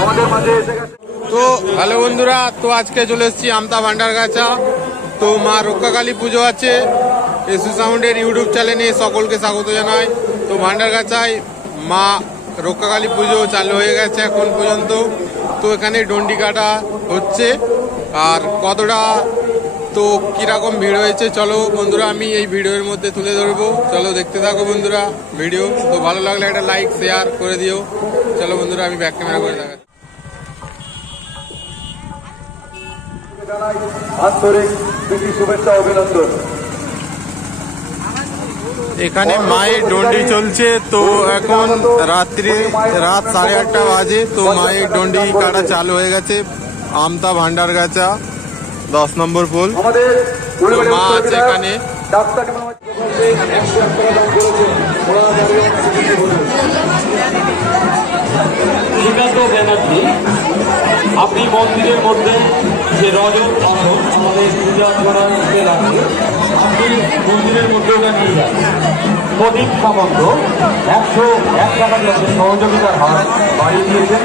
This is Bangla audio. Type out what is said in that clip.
তো হ্যালো বন্ধুরা, তো আজকে চলে এসেছি আমতা ভান্ডারগাছা। তো মা রক্ষাকালী পুজো আছে। এসু সাউন্ডের ইউটিউব চ্যানেলে সকলকে স্বাগত জানাই। তো ভান্ডারগাছায় মা রক্ষাকালী পুজো চালু হয়ে গেছে এখন পর্যন্ত। তো এখানে ডন্ডি কাটা হচ্ছে, আর কতটা তো কিরকম ভিড় হয়েছে চলো বন্ধুরা আমি এই ভিডিওর মধ্যে তুলে ধরবো। চলো দেখতে থাকো বন্ধুরা ভিডিও। তো ভালো লাগলে একটা লাইক শেয়ার করে দিও। চলো বন্ধুরা আমি ব্যাক ক্যামেরা করে দেখাচ্ছি। আন্তরিক প্রীতি শুভেচ্ছা অভিনন্দন। এখানে মায়ের ডন্ডি চলছে। তো এখন রাত 8:30 বাজে। তো মায়ের ডন্ডি কাটা চালু হয়ে গেছে আমতা ভান্ডারগাছা 10 নম্বর পোল। তো মা আছে এখানে। আপনি মন্দিরের মধ্যে যে রজত আসন আমাদের পূজা করার রাখে, আপনি মন্দিরের মধ্যে ওটা নিয়ে যান। প্রদীপ সামন্ত 101 টাকা দিয়ে সহযোগিতার হার বাড়িয়ে দিয়েছেন।